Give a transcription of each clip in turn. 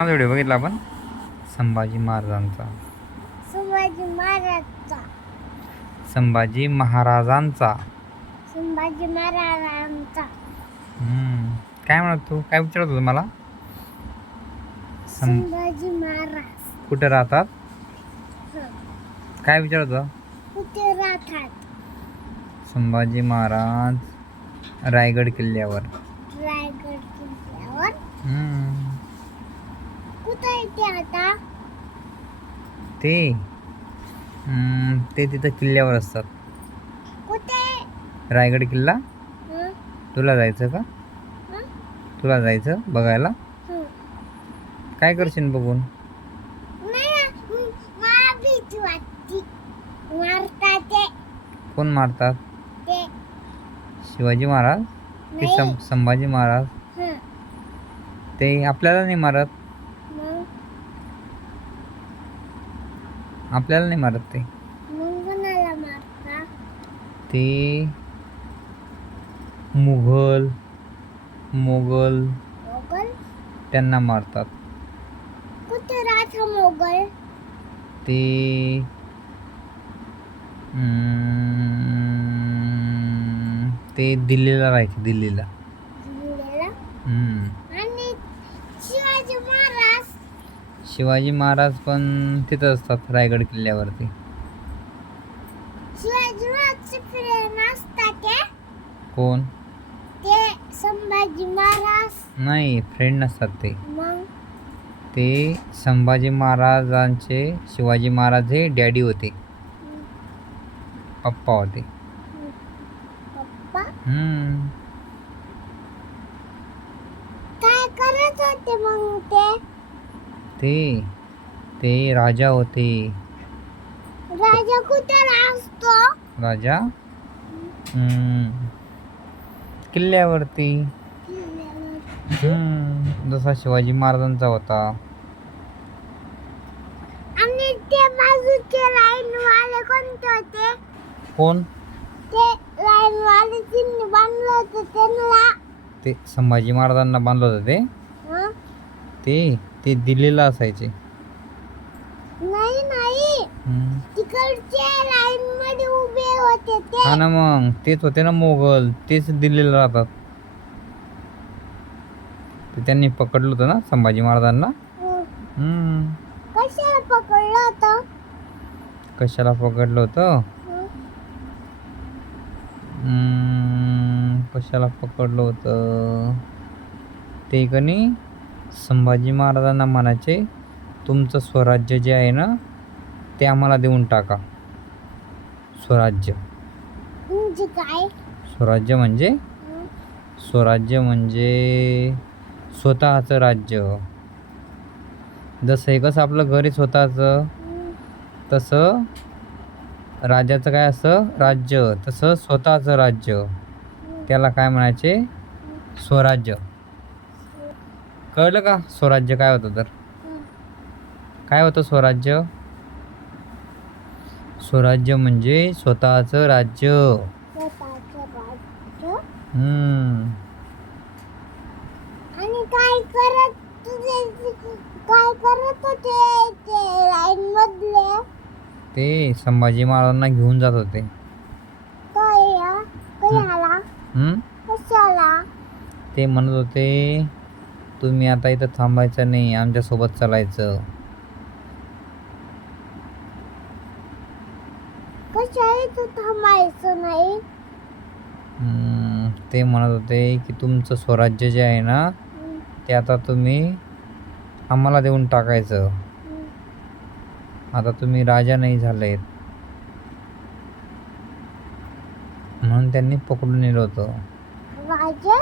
Video बघितला आपण संभाजी महाराजांचा संभाजी महाराजचा संभाजी महाराजांचा संभाजी महाराजांचा काय म्हणत तू काय विचारत होतं मला संभाजी महाराज कुठे राहतात हं. काय विचारत होतं कुठे राहतात संभाजी महाराज रायगड किल्ल्यावर रायगड किल्ल्यावर कुठे येते आता ते तिथं किल्ल्यावर असतात कुठे रायगड किल्ला हं? तुला जायचं का हं? तुला जायचं बघायला हं. काय करशील बघून नाही मला भीती वाटते मारतात ते कोण मारतात ते शिवाजी महाराज ते नाही. संभाजी महाराज हं. ते आपल्याला नाही मारत मग आपल्याला नाही मारत ते मग कोणाला मारता ते मुघल मोगल त्यांना मारतात कुठे राहता मोगल ते ते दिल्लीला राहायचे दिल्लीला दिल्लीला आणि शिवाजी महाराज शिवाजी महाराज पण तिथं असतात रायगड किल्ल्यावरती शिवाजी महाराजचे फ्रेंड असतात कोण ते संभाजी महाराज नाही फ्रेंड नसतात ते मग ते संभाजी महाराजांचे शिवाजी महाराज हे डॅडी होते पप्पा होते पप्पा काय करत होते मग ते ते राजा होते राजा कुठे असतो राजा किल्ल्यावरती जसा शिवाजी महाराजांचा होता आणि ते बाजूचे लाईन वाले कोणते होते कोण ते लाईन वाले चिन्ह बांधलं होतं त्यांना ते संभाजी महाराजांना बांधलं होतं हं? ते दिल्लीला असायचे नाही नाही तिकडच्या लाईन मध्ये उभे होते ते हा ना मग तेच होते ना मोगल तेच दिल्लीला राहतात ते त्यांनी पकडलं होतं ना संभाजी महाराजांना कशाला पकडलं होतं कशाला पकडलं होतं कशाला पकडलं होतं ते कनी संभाजी महाराजांना म्हणायचे तुमचं स्वराज्य जे आहे ना ते आम्हाला देऊन टाका स्वराज्य म्हणजे काय स्वराज्य म्हणजे स्वराज्य म्हणजे स्वतःचं राज्य जसं हे कसं आपलं घर आहे स्वतःचं तसं राजाचं काय असं राज्य तसं स्वतःचं राज्य त्याला काय म्हणायचे स्वराज्य कळलं का स्वराज्य काय होतं तर काय होतं स्वराज्य स्वराज्य म्हणजे स्वतःचं राज्य आणि काय करत होते ते लाईन मधले ते संभाजी महाराजांना घेऊन जात होते कशाला कशाला ते म्हणत होते तुम्ही आता इथं थांबायचं नाही आमच्यासोबत चालायचं कशाला इथं थांबायचं नाही ते म्हणत होते की तुमचं स्वराज्य जे आहे ना ते आता तुम्ही आम्हाला देऊन टाकायचं आता तुम्ही राजा नाही झालेत म्हणून त्यांनी पकडून नेलं होतं राजा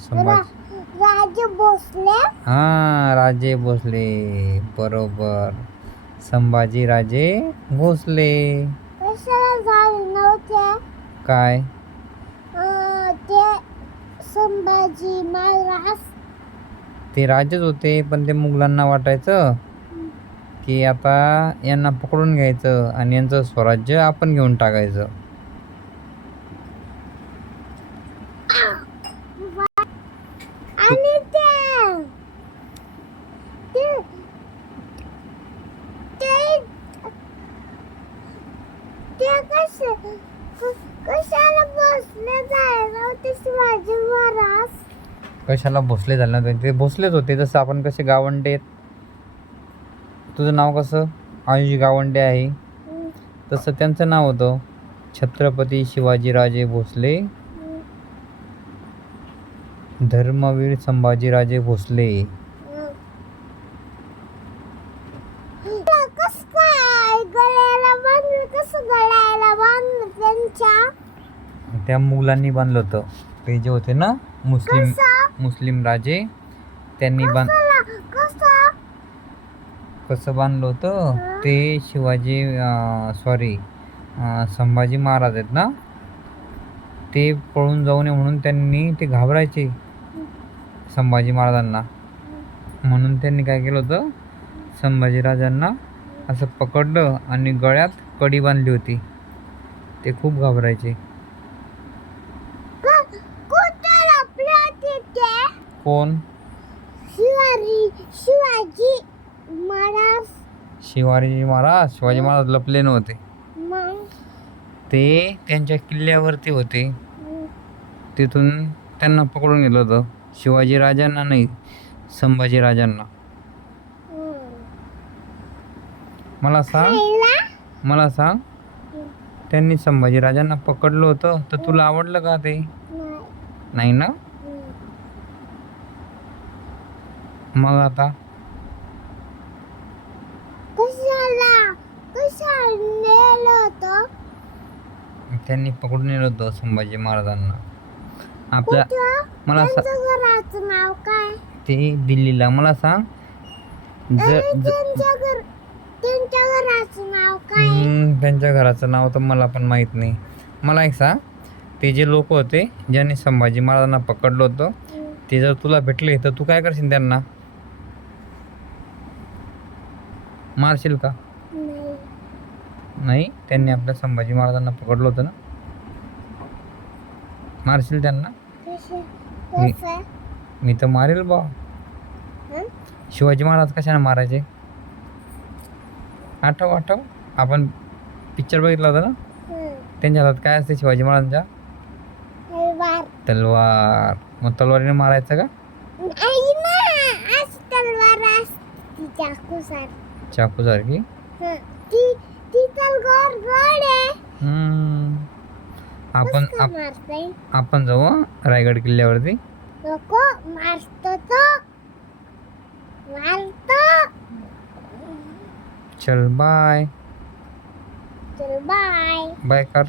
संभाजी राजे भोसले हा राजे भोसले बरोबर संभाजी राजे भोसले कशाला झाले नव्हते काय ते संभाजी महाराज ते राजेच होते पण ते मुघलांना वाटायचं की आता यांना पकडून घ्यायचं आणि यांचं स्वराज्य आपण घेऊन टाकायचं आणि ते कशाला बसले जायला होते शिवाजी महाराज? कशाला भोसले झाले नव्हते? ते भोसलेच होते. जसं आपण कसे गावंडे आहेत. तुझं नाव कसं आयुष गावंडे आहे, तसं त्यांचं नाव होतं छत्रपती शिवाजीराजे भोसले, धर्मवीर संभाजीराजे भोसले. कस काय गळ्याला बांधलं? कसं गळ्याला बांधलं त्यांच्या? त्या मुघलांनी बांधलं होतं. ते जे होते ना मुस्लिम राजे, त्यांनी कसं? कसं बांधलं होतं ते शिवाजी संभाजी महाराज आहेत ना, ते पळून जाऊ नये म्हणून त्यांनी ते घाबरायचे संभाजी महाराजांना. म्हणून त्यांनी काय केलं होतं, संभाजीराजांना असं पकडलं आणि गळ्यात कडी बांधली होती. ते खूप घाबरायचे. कुठे लपले होते ते? कोण? शिवाजी महाराज. शिवाजी महाराज लपले नव्हते. मग ते त्यांच्या किल्ल्यावरती होते. तिथून त्यांना पकडून गेलं होतं. शिवाजी राजांना नाही, संभाजी राजांना. मला सांग त्यांनी संभाजी राजांना पकडलं होतं तर तुला आवडलं का ते? नाही ना. मग आता त्यांनी पकडून नेलं होतं संभाजी महाराजांना. मला घराचं नाव काय? ते दिल्लीला. मला सांग त्यांच्या घराचं नाव काय? त्यांच्या घराचं नाव तर मला पण माहित नाही. मला एक सांग, ते जे लोक होते ज्यांनी संभाजी महाराजांना पकडलं होतं, ते जर तुला भेटले तर तू काय करशील? त्यांना मारशील का? नाही. त्यांनी आपल्या संभाजी महाराजांना पकडलं होतं ना, मारशील त्यांना? मी तर मारेल बा. शिवाजी महाराज कशाने मारायचे? आठव आपण पिक्चर बघितला होता ना, त्यांच्या हातात काय असते शिवाजी महाराजांच्या? तलवार. मग तलवारीने मारायचं का? चाकू सारखी. आपण जाऊ रायगड किल्ल्यावरती. चल बाय. बाय कर.